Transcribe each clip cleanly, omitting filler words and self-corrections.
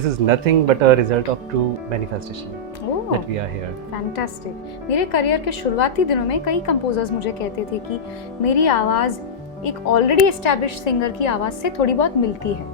This is nothing but a result of true manifestation oh that we are here. Fantastic. मेरे career के शुरुआती दिनों में कई कंपोजर्स मुझे कहते थे कि मेरी आवाज़ एक ऑलरेडी एस्टैब्लिश्ड सिंगर की आवाज़ से थोड़ी बहुत मिलती है।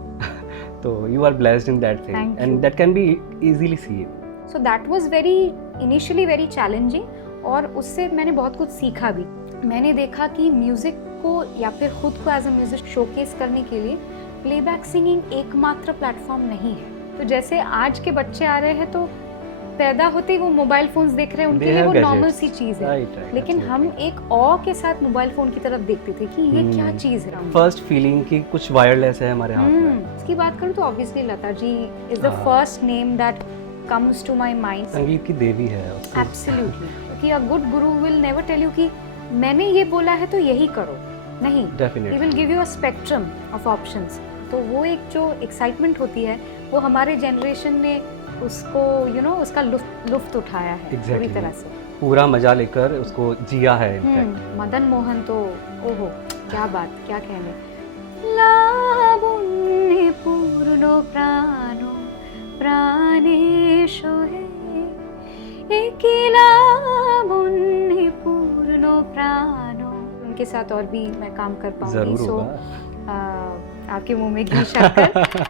So you are blessed in that thing, Thank you. and that can be easily seen. So that was very initially very challenging और उससे मैंने बहुत कुछ सीखा भी। मैंने देखा कि म्यूज़िक को या फिर खुद को एज अ म्यूजिक शोकेस करने के लिए प्लेबैक सिंगिंग एकमात्र प्लेटफॉर्म नहीं है। तो जैसे आज के बच्चे आ रहे हैं तो पैदा होते ही वो मोबाइल फोन्स देख रहे हैं, उनके They लिए have वो gadgets. नॉर्मल सी चीज़ है। Right, right, लेकिन हम absolutely. एक ऑ के साथ मोबाइल फोन की तरफ देखते थे कि ये क्या चीज़ है। First feeling कि कुछ वायरलेस है हमारे हाथ में. इसकी बात करूँ तो obviously Lata ji is the हाँ। First name that comes to my mind. संगीत की देवी है. उससे- एब्सोल्युटली कि a good guru will never tell you कि मैंने ये बोला है तो यही करो, नहीं, he Definitely. Will give you a spectrum of options. तो वो एक जो एक्साइटमेंट होती है वो हमारे जनरेशन ने उसको उसका लुफ्त उठाया है पूरी Exactly. तरह से। पूरा मजा लेकर उसको जिया है इनफैक्ट. मदन मोहन तो ओहो क्या बात, क्या कहने। लावण्य पूर्णो प्राणो प्राणेशो है लावण्य पूर्णो प्राणो। उनके साथ और भी मैं काम कर पाऊंगी। जरूर सो होगा. आपके मुंह में घी शक्कर।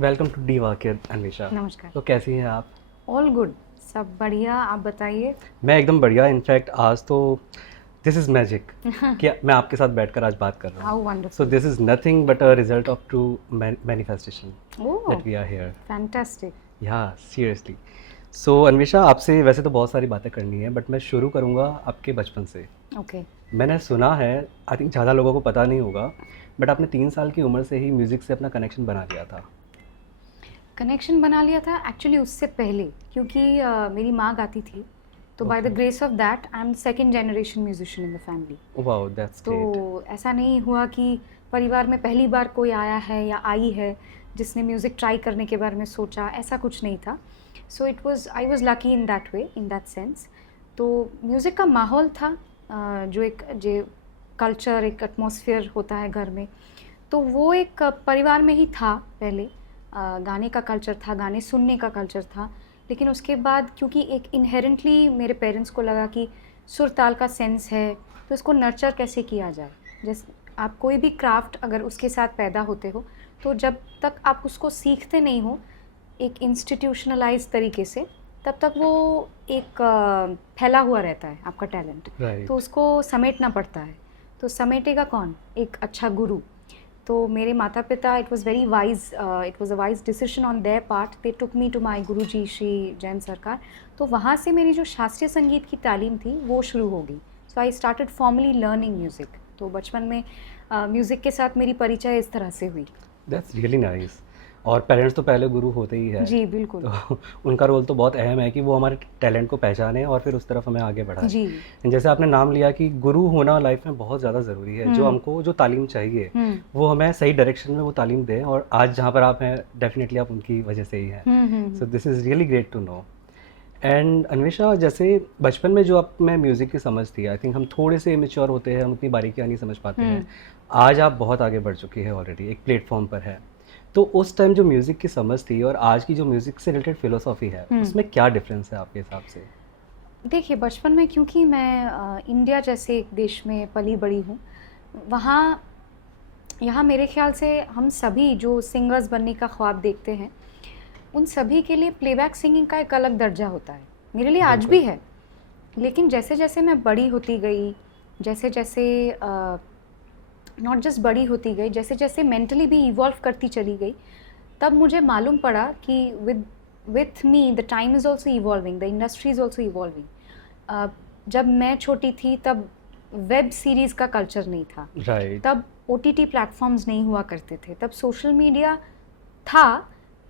वेलकम टू डी वाकिर अन्वेषा. नमस्कार। तो कैसी हैं आप? ऑल गुड, सब बढ़िया, आप बताइए। मैं एकदम बढ़िया. इनफैक्ट आज तो दिस इज मैजिक कि मैं आपके साथ बैठकर आज बात कर रहा हाउ हूँ. So wonderful. This is nothing but a result of true manifestation oh that we are here. Fantastic. Yeah seriously. So Anvesha, आपसे वैसे तो बहुत सारी बातें करनी है बट मैं शुरू करूँगा आपके बचपन से. ओके। मैंने सुना है, आई थिंक ज़्यादा लोगों को पता नहीं होगा, बट आपने 3 साल की उम्र से ही म्यूज़िक से अपना कनेक्शन बना लिया था. कनेक्शन बना लिया था एक्चुअली उससे पहले, क्योंकि मेरी माँ गाती थी, तो by the Okay. Grace of that I am second generation musician in the family. Wow, that's great. तो ऐसा नहीं हुआ कि परिवार में पहली बार कोई आया है या आई है जिसने म्यूज़िक ट्राई करने के बारे में सोचा, ऐसा कुछ नहीं था। So it was I was lucky in that way, in that sense. तो म्यूज़िक का माहौल था, जो कल्चर, एक एटमॉस्फेयर होता है घर में, तो वो एक परिवार में ही था पहले। गाने का कल्चर था, गाने सुनने का कल्चर था। लेकिन उसके बाद क्योंकि एक इनहेरेंटली मेरे पेरेंट्स को लगा कि सुर ताल का सेंस है, तो इसको नर्चर कैसे किया जाए। जैसे आप कोई भी क्राफ्ट अगर उसके साथ पैदा होते हो, तो जब तक आप उसको सीखते नहीं हो एक इंस्टीट्यूशनलाइज तरीके से, तब तक वो एक फैला हुआ रहता है आपका टैलेंट। राइट. तो उसको समेटना पड़ता है। तो समेटेगा कौन? एक अच्छा गुरु। तो मेरे माता पिता, it was a wise decision on their part. They took me to my guruji Shri Jain Sarkar. तो वहाँ से मेरी जो शास्त्रीय संगीत की तालीम थी वो शुरू हो गई। So I started formally learning music. तो बचपन में म्यूज़िक के साथ मेरी परिचय इस तरह से हुई। That's really nice. और पेरेंट्स तो पहले गुरु होते ही है. जी बिल्कुल। तो उनका रोल तो बहुत अहम है कि वो हमारे टैलेंट को पहचाने और फिर उस तरफ हमें आगे बढ़ाएं. जी। जैसे आपने नाम लिया कि गुरु होना लाइफ में बहुत ज़्यादा ज़रूरी है. जो हमको जो तालीम चाहिए वो हमें सही डायरेक्शन में वो तालीम दें, और आज जहाँ पर आप हैं डेफिनेटली आप उनकी वजह से ही हैं. So this is really great to know. And Anvesha, जैसे बचपन में जो आप में म्यूज़िक की समझ थी, आई थिंक हम थोड़े से इमेच्योर होते हैं, हम उतनी बारीकियाँ नहीं समझ पाते हैं. आज आप बहुत आगे बढ़ चुकी है, ऑलरेडी एक प्लेटफॉर्म पर है. तो उस टाइम जो म्यूज़िक की समझ थी और आज की जो म्यूज़िक से रिलेटेड फिलोसॉफी है, उसमें क्या डिफरेंस है आपके हिसाब से? देखिए, बचपन में क्योंकि मैं इंडिया जैसे एक देश में पली बड़ी हूँ, यहाँ मेरे ख्याल से हम सभी जो सिंगर्स बनने का ख्वाब देखते हैं, उन सभी के लिए प्लेबैक सिंगिंग का एक अलग दर्जा होता है। मेरे लिए आज भी है। लेकिन जैसे जैसे मैं बड़ी होती गई, जैसे जैसे नॉट जस्ट बड़ी होती गई, जैसे जैसे मेंटली भी इवॉल्व करती चली गई, तब मुझे मालूम पड़ा कि with me the time is also evolving, the industry is also evolving. जब मैं छोटी थी तब वेब सीरीज़ का कल्चर नहीं था। राइट. तब OTT प्लेटफॉर्म्स नहीं हुआ करते थे। तब सोशल मीडिया था,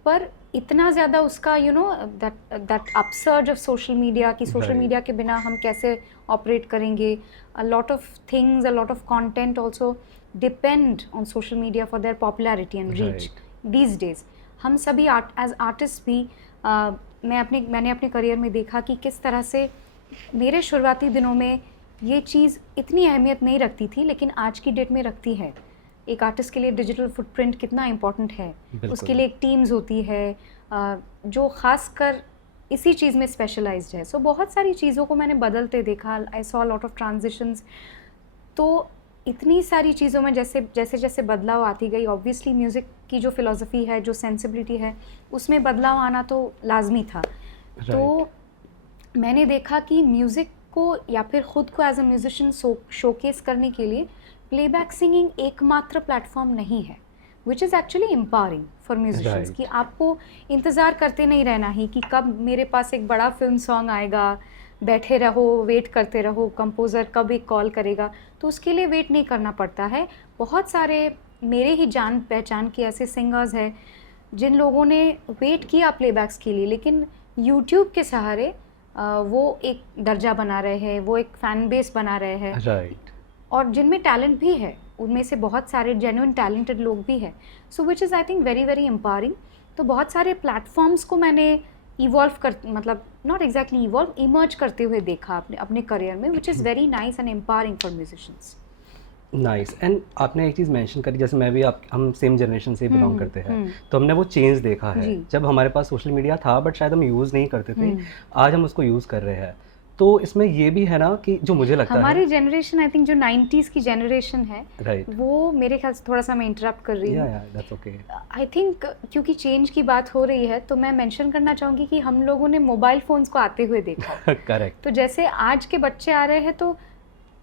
पर इतना ज़्यादा उसका that upsurge of social media कि सोशल Right. मीडिया के बिना हम कैसे ऑपरेट करेंगे। अ lot of things, a lot of content also depend on social media for their popularity and reach these days. हम सभी एज आर्टिस्ट भी मैंने अपने करियर में देखा कि किस तरह से मेरे शुरुआती दिनों में ये चीज़ इतनी अहमियत नहीं रखती थी, लेकिन आज की डेट में रखती है। एक आर्टिस्ट के लिए डिजिटल फुटप्रिंट कितना इम्पोर्टेंट है, उसके लिए एक टीम्स होती है जो ख़ास कर इसी चीज़ में स्पेशलाइज्ड है। सो बहुत सारी चीज़ों को मैंने बदलते देखा, I saw lot of transitions. तो इतनी सारी चीज़ों में जैसे जैसे जैसे बदलाव आती गई, ऑब्वियसली म्यूज़िक की जो फ़िलॉसफी है, जो सेंसिबिलिटी है, उसमें बदलाव आना तो लाजमी था। तो मैंने देखा कि म्यूज़िक को या फिर ख़ुद को एज अ म्यूजिशियन शोकेस करने के लिए प्लेबैक सिंगिंग एकमात्र प्लेटफॉर्म नहीं है, which is actually empowering for musicians. कि आपको इंतज़ार करते नहीं रहना ही कि कब मेरे पास एक बड़ा फिल्म सॉन्ग आएगा, बैठे रहो, वेट करते रहो, कंपोज़र कब एक कॉल करेगा, तो उसके लिए वेट नहीं करना पड़ता है। बहुत सारे मेरे ही जान पहचान के ऐसे सिंगर्स हैं जिन लोगों ने वेट किया प्लेबैक्स के लिए, लेकिन यूट्यूब के सहारे वो एक दर्जा बना रहे हैं, वो एक फ़ैन बेस बना रहे हैं। राइट। और जिनमें टैलेंट भी है, उनमें से बहुत सारे जेन्युइन टैलेंटेड लोग भी हैं। So which is I think very very empowering. तो बहुत सारे प्लेटफॉर्म्स को मैंने इवॉल्व कर, मतलब नॉट एग्जैक्टली इवॉल्व, इमर्ज करते हुए देखा अपने करियर में, which is very nice and empowering for musicians. Nice. And आपने एक चीज़ मेंशन करी, जैसे मैं भी हम सेम जनरेशन से बिलोंग करते हैं, तो हमने वो चेंज देखा है। जब हमारे पास सोशल मीडिया था बट शायद हम यूज़ नहीं करते थे, आज हम उसको यूज़ कर रहे हैं। तो इसमें ये भी है ना कि जो मुझे लगता है हमारी जनरेशन, आई थिंक जो 90s की जनरेशन है, राइट, वो मेरे ख्याल से थोड़ा सा मैं इंटरप्ट कर रही हूँ, दैट्स ओके। आई थिंक क्योंकि चेंज की बात हो रही है तो मैं मेंशन करना चाहूँगी कि हम लोगों ने मोबाइल फ़ोन्स को आते हुए देखा। करेक्ट। तो जैसे आज के बच्चे आ रहे हैं तो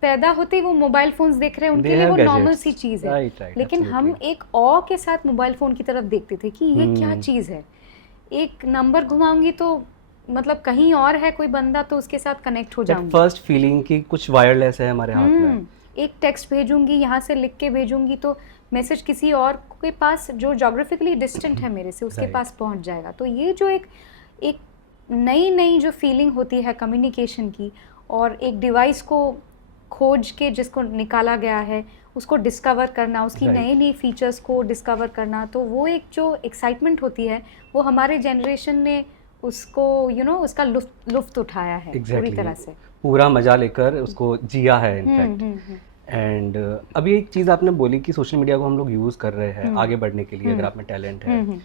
पैदा होते ही वो मोबाइल फ़ोन्स देख रहे हैं, उनके लिए वो नॉर्मल सी चीज़ है। लेकिन हम एक ऑ के साथ मोबाइल फ़ोन की तरफ देखते थे कि ये क्या चीज़ है। एक नंबर घुमाऊंगी तो मतलब कहीं और है कोई बंदा, तो उसके साथ कनेक्ट हो जाऊंगी। फर्स्ट फीलिंग कि कुछ वायरलेस है हमारे हाथ में। एक टेक्स्ट भेजूंगी, यहाँ से लिख के भेजूंगी तो मैसेज किसी और के पास जो जोग्राफिकली डिस्टेंट है मेरे से, उसके पास पहुँच जाएगा। तो ये जो एक नई जो फीलिंग होती है कम्युनिकेशन की, और एक डिवाइस को खोज के जिसको निकाला गया है उसको डिस्कवर करना, उसकी नई फीचर्स को डिस्कवर करना, तो वो एक जो एक्साइटमेंट होती है वो हमारे जनरेशन ने उसको उसका लुफ्त उठाया है पूरी तरह से, पूरा मजा लेकर उसको जिया है इनफैक्ट। एंड अभी एक चीज़ आपने बोली कि सोशल मीडिया को हम लोग यूज़ कर रहे हैं आगे बढ़ने के लिए, अगर आप में टैलेंट है।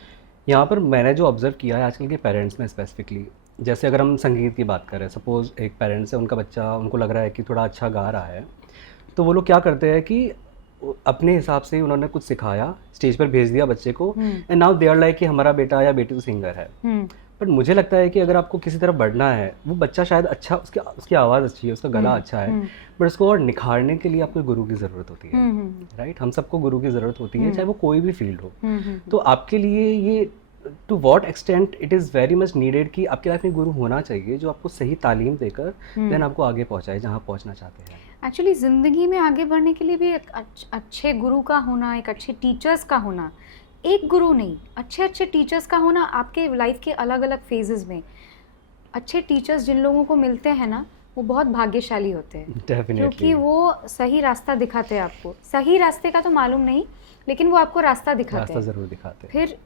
यहाँ पर मैंने जो ऑब्जर्व किया है आजकल के पेरेंट्स में स्पेसिफिकली, जैसे अगर हम संगीत की बात करें, सपोज एक पेरेंट्स है, उनका बच्चा, उनको लग रहा है कि थोड़ा अच्छा गा रहा है, तो वो लोग क्या करते हैं कि अपने हिसाब से उन्होंने कुछ सिखाया, स्टेज पर भेज दिया बच्चे को, and now they are like कि हमारा बेटा या बेटी तो सिंगर है। बट मुझे लगता है कि अगर आपको किसी तरफ बढ़ना है, वो बच्चा शायद अच्छा, उसकी आवाज़ अच्छी है, उसका गला अच्छा है, बट उसको और निखारने के लिए आपको गुरु की ज़रूरत होती है। राइट, हम सबको गुरु की ज़रूरत होती है, चाहे वो कोई भी फील्ड हो। तो आपके लिए ये to what extent it is very much needed कि आपकी लाइफ में गुरु होना चाहिए जो आपको सही तालीम देकर देन आपको आगे पहुंचाए जहां पहुंचना चाहते हैं। एक्चुअली ज़िंदगी में आगे बढ़ने के लिए भी एक अच्छे गुरु का होना, एक अच्छे टीचर्स का होना, एक गुरु नहीं, अच्छे टीचर्स का होना आपके लाइफ के अलग अलग फेजेस में। अच्छे टीचर्स जिन लोगों को मिलते हैं ना, वो बहुत भाग्यशाली होते हैं, क्योंकि वो सही रास्ता दिखाते हैं आपको। सही रास्ते का तो मालूम नहीं, लेकिन वो आपको रास्ता दिखाते हैं, ज़रूर दिखाते हैं। फिर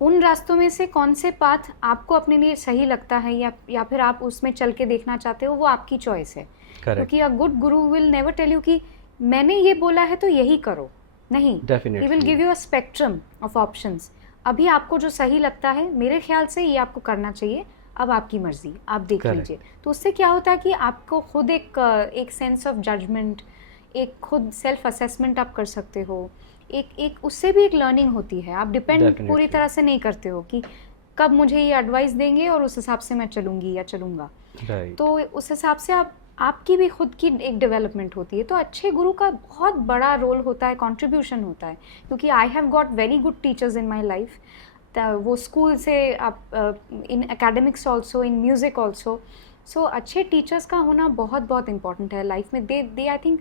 उन रास्तों में से कौन से पाथ आपको अपने लिए सही लगता है या फिर आप उसमें चल के देखना चाहते हो, वो आपकी चॉइस है। क्योंकि अ good guru will never tell you कि मैंने ये बोला है तो यही करो, नहीं, he will give you a spectrum of options. अभी आपको जो सही लगता है, मेरे ख्याल से ये आपको करना चाहिए, अब आपकी मर्जी, आप देख लीजिए। तो उससे क्या होता है कि आपको खुद एक सेंस ऑफ जजमेंट, एक खुद सेल्फ असेसमेंट आप कर सकते हो। एक उससे भी एक लर्निंग होती है। आप डिपेंड पूरी तरह से नहीं करते हो कि कब मुझे ये एडवाइस देंगे और उस हिसाब से मैं चलूँगी या चलूँगा। तो उस हिसाब से आपकी भी खुद की एक डेवलपमेंट होती है। तो अच्छे गुरु का बहुत बड़ा रोल होता है, कंट्रीब्यूशन होता है, क्योंकि I have got very good teachers in my life. वो स्कूल से आप in academics also, in music also. So अच्छे टीचर्स का होना बहुत बहुत इंपॉर्टेंट है लाइफ में। They I think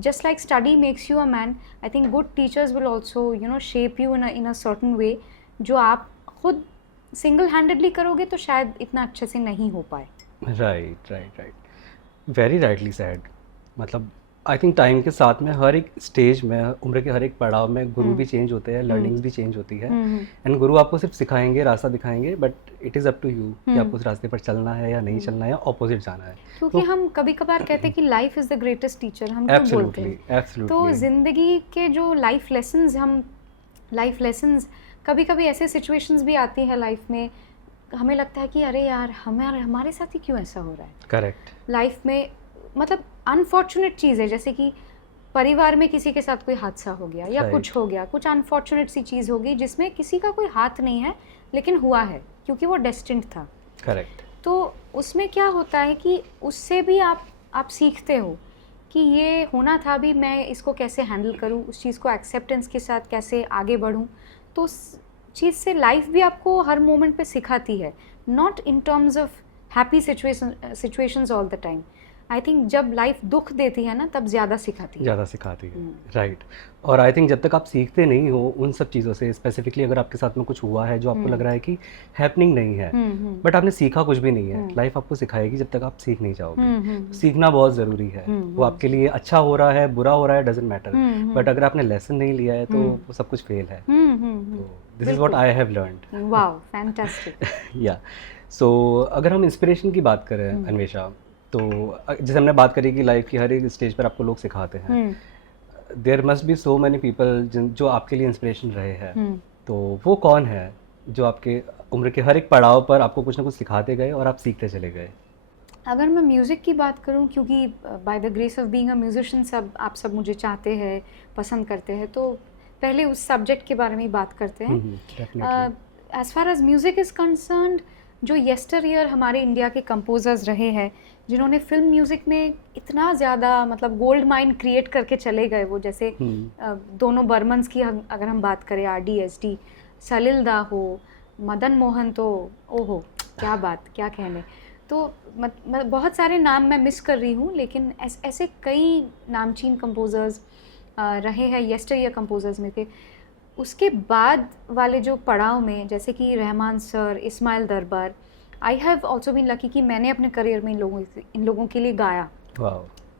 just like study makes you a man, I think good teachers will also shape you in a certain way, जो आप खुद single handedly करोगे तो शायद इतना अच्छे से नहीं हो पाए। Right, very rightly said. मतलब आई थिंक टाइम के साथ में हर एक स्टेज में, उम्र के हर एक पड़ाव में गुरु भी चेंज होते हैं, लर्निंग्स भी चेंज होती है, एंड गुरु आपको सिर्फ सिखाएंगे, रास्ता दिखाएंगे, but it is up to you कि आपको उस रास्ते पर चलना है या नहीं चलना है या ऑपोजिट जाना है। क्योंकि हम कभी कभार कहते हैं कि life is the greatest teacher, हम क्यों बोलते हैं? एब्सोल्युटली। तो ज़िंदगी के जो लाइफ लेसन्स कभी कभी ऐसे सिचुएशंस भी आती है लाइफ में, हमें लगता है कि अरे यार हमारे साथ ही क्यों ऐसा हो रहा है। करेक्ट। लाइफ में मतलब अनफॉर्चुनेट चीज़ है, जैसे कि परिवार में किसी के साथ कोई हादसा हो गया या कुछ हो गया, कुछ अनफॉर्चुनेट सी चीज़ होगी जिसमें किसी का कोई हाथ नहीं है, लेकिन हुआ है क्योंकि वो डेस्टिन्ड था। करेक्ट। तो उसमें क्या होता है कि उससे भी आप सीखते हो कि ये होना था, भी मैं इसको कैसे हैंडल करूँ, उस चीज़ को एक्सेप्टेंस के साथ कैसे आगे बढ़ूँ। तो उस चीज़ से लाइफ भी आपको हर मोमेंट पे सिखाती है, not in terms of happy situations all the time. I think जब लाइफ दुख देती है ना, तब ज़्यादा सिखाती है। राइट। और आई थिंक जब तक आप सीखते नहीं हो उन सब चीज़ों से, स्पेसिफिकली अगर आपके साथ में कुछ हुआ है जो आपको लग रहा है कि हैपनिंग नहीं है, बट आपने सीखा कुछ भी नहीं है, लाइफ आपको सिखाएगी जब तक आप सीख नहीं जाओगे। सीखना बहुत ज़रूरी है, वो आपके लिए अच्छा हो रहा है, बुरा हो रहा है, डजेंट मैटर, बट अगर आपने लेसन नहीं लिया है तो वो सब कुछ फेल है। तो this is what I have learned. Wow, fantastic. या सो अगर हम इंस्पिरेशन की बात करें अन्वेषा, तो जैसे हमने बात करी कि लाइफ की हर एक स्टेज पर आपको लोग सिखाते हैं, there must be so many people जो आपके लिए इंस्पिरेशन रहे हैं। तो वो कौन है जो आपके उम्र के हर एक पड़ाव पर आपको कुछ ना कुछ सिखाते गए और आप सीखते चले गए? अगर मैं म्यूज़िक की बात करूं, क्योंकि by the grace of being a musician आप सब मुझे चाहते हैं, पसंद करते हैं, तो पहले उस सब्जेक्ट के बारे में ही बात करते हैं। As far as music is concerned, जो येस्टर ईयर हमारे इंडिया के कंपोजर्स रहे हैं, जिन्होंने फिल्म म्यूज़िक में इतना ज़्यादा मतलब गोल्ड माइन क्रिएट करके चले गए, वो जैसे दोनों बर्मन्स की अगर हम बात करें, RDSD, सलिल दा हो, मदन मोहन, तो ओहो क्या बात, क्या कहने। तो बहुत सारे नाम मैं मिस कर रही हूँ, लेकिन ऐसे कई नामचीन कंपोजर्स रहे हैं, येस्टर ईयर कंपोजर्स में थे। उसके बाद वाले जो पड़ाव में, जैसे कि Rahman sir, Ismail Darbar, I have also been lucky कि मैंने अपने करियर में इन लोगों के लिए गाया।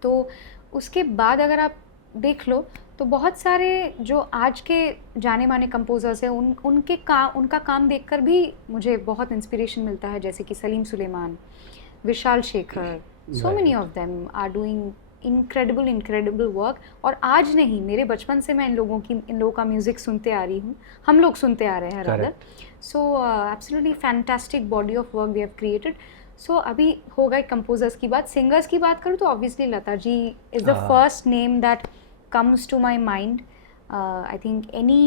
तो उसके बाद अगर आप देख लो तो बहुत सारे जो आज के जाने माने कंपोजर्स हैं, उनका काम देखकर भी मुझे बहुत इंस्पिरेशन मिलता है, जैसे कि Salim Sulaiman, Vishal Shekhar, so many of them are doing incredible work. और आज नहीं, मेरे बचपन से मैं इन लोगों का म्यूज़िक सुनते आ रही हूँ, हम लोग सुनते आ रहे हैं rather. So absolutely fantastic body of work they have created. So अभी हो गए कंपोजर्स की बात। सिंगर्स की बात करूँ तो obviously Lata ji is the first name that comes to my mind. I think any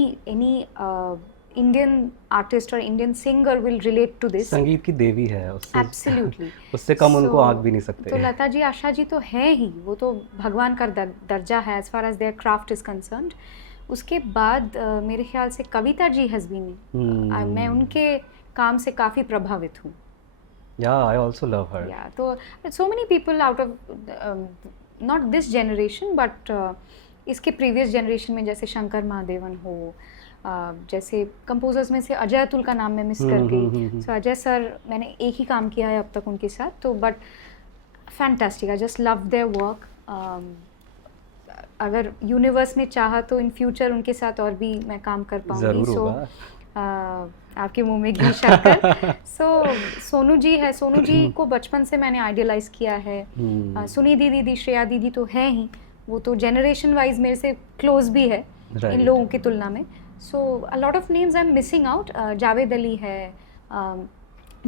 Indian artist or Indian singer will relate to this. संगीत की देवी है उससे। Absolutely. उससे कम उनको आँक भी नहीं सकते। तो लता जी, आशा जी तो है ही, वो तो भगवान का दर्जा है as far as their craft is concerned. उसके बाद मेरे ख्याल से कविता जी has been, मैं उनके काम से काफ़ी प्रभावित हूँ। Yeah, I also love her. Yeah, तो so many people out of not this generation but इसके प्रीवियस जनरेशन में, जैसे शंकर महादेवन हो, जैसे कंपोजर्स में से अजय अतुल का नाम मैं मिस कर गई। सो अजय सर, मैंने एक ही काम किया है अब तक उनके साथ, तो but fantastic, I just love their work. अगर यूनिवर्स ने चाहा तो इन फ्यूचर उनके साथ और भी मैं काम कर पाऊँगी। सो आपके मुंह में घी शक्कर। सोनू जी है, सोनू जी को बचपन से मैंने आइडियलाइज किया है। सुनी दीदी, श्रेया दीदी तो है ही, वो तो जनरेशन वाइज मेरे से क्लोज भी है इन लोगों की तुलना में। So a lot of names I am missing out. Javed Ali है।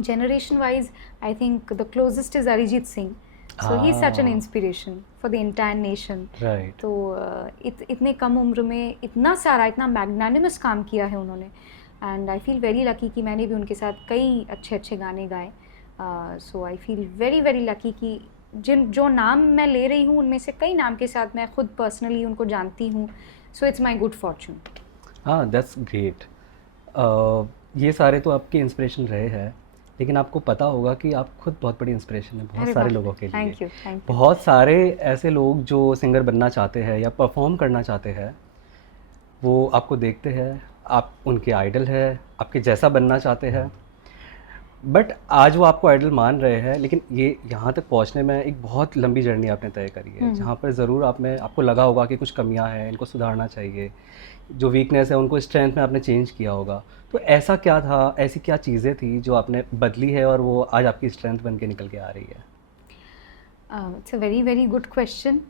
Generation wise I think the closest is Arijit Singh. So he is such an inspiration for the entire nation. तो इतने कम उम्र में इतना सारा, इतना मैग्नानिमस काम किया है उन्होंने, and I feel very lucky कि मैंने भी उनके साथ कई अच्छे गाने गाए। So I feel very very lucky कि जो नाम मैं ले रही हूँ उनमें से कई नाम के साथ मैं खुद पर्सनली उनको जानती हूँ। So it's my good Fortune. हाँ, दैट्स ग्रेट। ये सारे तो आपके इंस्पिरेशन रहे हैं, लेकिन आपको पता होगा कि आप खुद बहुत बड़ी इंस्पिरेशन है बहुत सारे लोगों के लिए। Thank you. बहुत सारे ऐसे लोग जो सिंगर बनना चाहते हैं या परफॉर्म करना चाहते हैं, वो आपको देखते हैं, आप उनके आइडल है, आपके जैसा बनना चाहते हैं, बट आज वो आपको आइडल मान रहे हैं, लेकिन ये यहाँ तक पहुँचने में एक बहुत लंबी जर्नी आपने तय करी है, जहाँ पर ज़रूर आपको लगा होगा कि कुछ कमियाँ हैं, इनको सुधारना चाहिए, जो वीकनेस है उनको स्ट्रेंथ में आपने चेंज किया होगा। तो ऐसा क्या था, ऐसी क्या चीज़ें थी जो आपने बदली है और वो आज आपकी स्ट्रेंथ बन के निकल के आ रही है? It's a very very good question.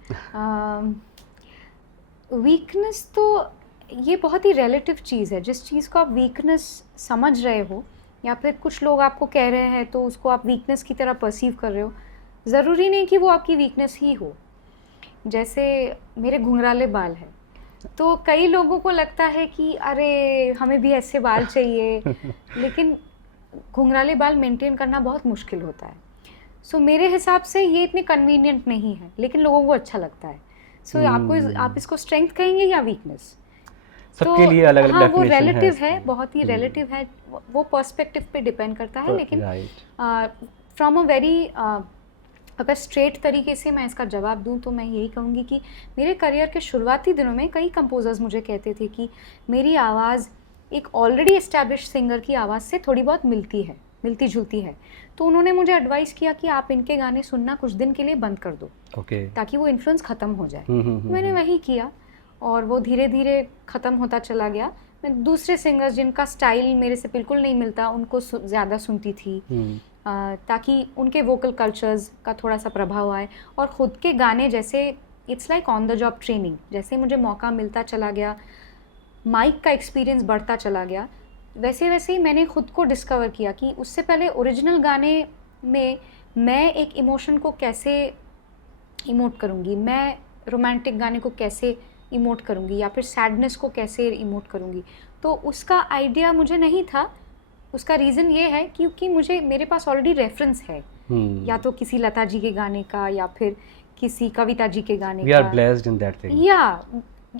Weakness तो ये बहुत ही रिलेटिव चीज़ है। जिस चीज़ को आप वीकनेस समझ रहे हो या फिर कुछ लोग आपको कह रहे हैं तो उसको आप वीकनेस की तरह परसीव कर रहे हो, ज़रूरी नहीं कि वो आपकी वीकनेस ही हो। जैसे मेरे घुंघराले बाल हैं, तो कई लोगों को लगता है कि अरे हमें भी ऐसे बाल चाहिए, लेकिन घुंघराले बाल मेंटेन करना बहुत मुश्किल होता है। सो मेरे हिसाब से ये इतने कन्वीनियंट नहीं है, लेकिन लोगों को अच्छा लगता है। सो आप इसको स्ट्रेंथ कहेंगे या वीकनेस? सबके तो लिए अलग अलग हाँ, वो डेफिनेशन है रिलेटिव है, इसकी। बहुत ही रिलेटिव है। वो पर्सपेक्टिव पे डिपेंड करता है, लेकिन राइट। फ्रॉम अ वेरी अगर स्ट्रेट तरीके से मैं इसका जवाब दूं तो मैं यही कहूँगी कि मेरे करियर के शुरुआती दिनों में कई कंपोजर्स मुझे कहते थे कि मेरी आवाज़ एक ऑलरेडी एस्टैब्लिश सिंगर की आवाज़ से थोड़ी बहुत मिलती जुलती है। तो उन्होंने मुझे एडवाइस किया कि आप इनके गाने सुनना कुछ दिन के लिए बंद कर दो, ओके। ताकि वो इन्फ्लुएंस ख़त्म हो जाए। मैंने वही किया और वो धीरे धीरे ख़त्म होता चला गया। मैं दूसरे सिंगर्स जिनका स्टाइल मेरे से बिल्कुल नहीं मिलता उनको ज़्यादा सुनती थी, ताकि उनके वोकल कल्चर्स का थोड़ा सा प्रभाव आए। और ख़ुद के गाने जैसे it's like on the job training, जैसे मुझे मौका मिलता चला गया, माइक का एक्सपीरियंस बढ़ता चला गया, वैसे वैसे ही मैंने ख़ुद को डिस्कवर किया कि उससे पहले ओरिजिनल गाने में मैं एक इमोशन को कैसे इमोट करूँगी, मैं रोमांटिक गाने को कैसे इमोट करूँगी या फिर सैडनेस को कैसे इमोट करूँगी, तो उसका आइडिया मुझे नहीं था। उसका रीज़न ये है क्योंकि मेरे पास ऑलरेडी रेफरेंस है, या तो किसी लता जी के गाने का या फिर किसी कविता जी के गाने We का। are blessed in that thing. या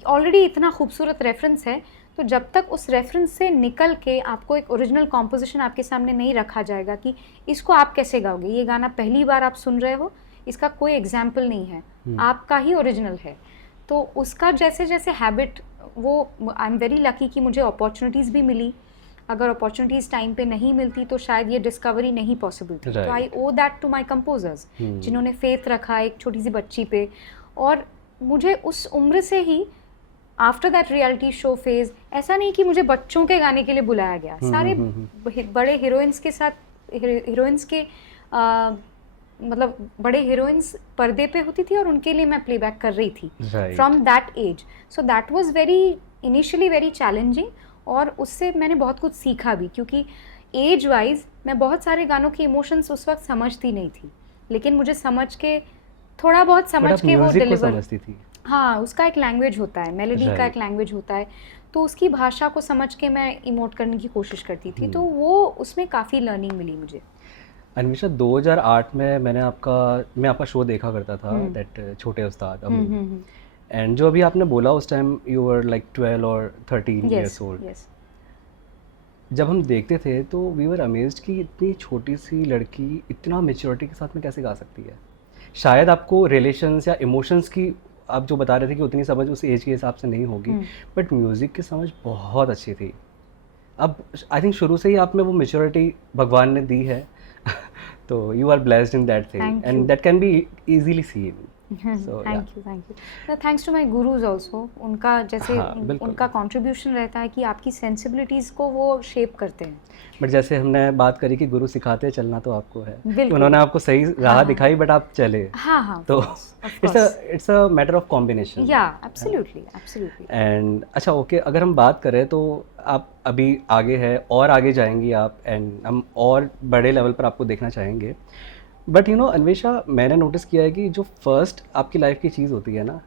ऑलरेडी इतना खूबसूरत रेफरेंस है, तो जब तक उस रेफरेंस से निकल के आपको एक ओरिजिनल कॉम्पोजिशन आपके सामने नहीं रखा जाएगा कि इसको आप कैसे गाओगे, ये गाना पहली बार आप सुन रहे हो, इसका कोई एग्जाम्पल नहीं है, आपका ही ओरिजिनल है, तो उसका जैसे जैसे हैबिट वो आई एम वेरी लकी कि मुझे अपॉर्चुनिटीज़ भी मिली। अगर अपॉर्चुनिटीज़ टाइम पे नहीं मिलती तो शायद ये डिस्कवरी नहीं पॉसिबल थी। तो आई ओ दैट टू माई कंपोजर्स जिन्होंने फेथ रखा एक छोटी सी बच्ची पे। और मुझे उस उम्र से ही after that reality show phase, ऐसा नहीं कि मुझे बच्चों के गाने के लिए बुलाया गया, सारे बड़े हीरोइंस के साथ, हीरोइंस के मतलब बड़े हीरोइंस पर्दे पे होती थी और उनके लिए मैं प्लेबैक कर रही थी from that age. So that was very initially very challenging, और उससे मैंने बहुत कुछ सीखा भी, क्योंकि एज वाइज मैं बहुत सारे गानों के इमोशंस उस वक्त समझती नहीं थी, लेकिन मुझे समझ के थोड़ा बहुत समझ के वो डिलीवर समझती थी। हाँ, उसका एक लैंग्वेज होता है, मेलोडी का एक लैंग्वेज होता है, तो उसकी भाषा को समझ के मैं इमोट करने की कोशिश करती थी, तो वो उसमें काफ़ी लर्निंग मिली मुझे। अन्वेषा, 2008 में मैं आपका शो देखा करता था, दैट छोटे उस्ताद अमू, एंड जो अभी आपने बोला उस टाइम यू वर लाइक 12 और 13 इयर्स ओल्ड। जब हम देखते थे तो वी वर अमेज्ड कि इतनी छोटी सी लड़की इतना मेच्योरिटी के साथ में कैसे गा सकती है। शायद आपको रिलेशंस या इमोशंस की, आप जो बता रहे थे कि उतनी समझ उस एज के हिसाब से नहीं होगी, बट म्यूज़िक की समझ बहुत अच्छी थी। अब आई थिंक शुरू से ही आप में वो मेच्योरिटी भगवान ने दी है तो you are blessed in that thing and that can be easily seen. Thank you. Thanks to my gurus also, उनका जैसे उनका कंट्रीब्यूशन रहता है कि आपकी सेंसिबिलिटीज़ को वो शेप करते हैं। बट जैसे हमने बात करी कि गुरु सिखाते चलना तो आपको है, तो उन्होंने आपको सही राह दिखाई, बट आप चले। हाँ, तो it's a matter of combination. या एब्सोल्युटली। एंड अच्छा, ओके, अगर हम बात करें तो आप अभी आगे है और आगे जाएंगी आप, एंड हम और बड़े लेवल पर आपको देखना चाहेंगे। बट यू नो अन्वेषा, मैंने नोटिस किया है कि जो फर्स्ट आपकी लाइफ की चीज़ होती है ना,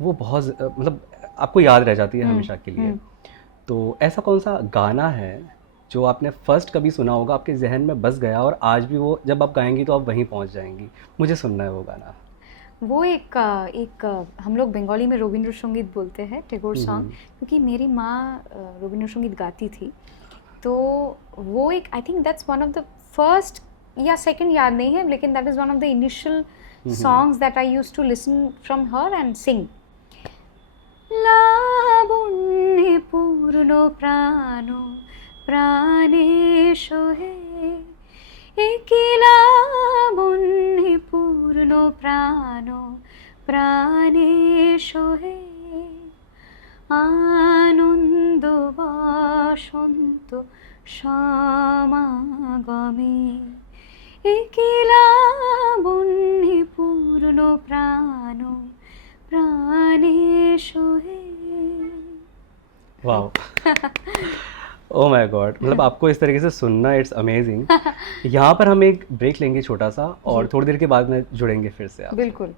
वो बहुत मतलब आपको याद रह जाती है हमेशा के लिए। तो ऐसा कौन सा गाना है जो आपने फर्स्ट कभी सुना होगा, आपके जहन में बस गया और आज भी वो जब आप गाएंगी तो आप वहीं पहुंच जाएंगी, मुझे सुनना है वो गाना? वो एक हम लोग बंगाली में रविंद्र संगीत बोलते हैं, टैगोर सॉन्ग, क्योंकि मेरी माँ रविंद्र संगीत गाती थी, तो वो एक, I think that's one of the first या सेकंड, याद नहीं है, लेकिन that is one of the initial songs that I used to listen from her and sing. लावण्ये पूर्ण प्राणो प्राणेषु हे একিলা বন্যে পূর্ণ প্রাণ প্রাণে সোহে আনন্দ বসন্ত সমাগমে একিলা বন্যে পূর্ণ প্রাণ প্রাণে সোহে। वाह ओह माय गॉड, मतलब आपको इस तरीके से सुनना इट्स अमेजिंग। यहाँ पर हम एक ब्रेक लेंगे छोटा सा और थोड़ी देर के बाद में जुड़ेंगे फिर से आप। बिल्कुल।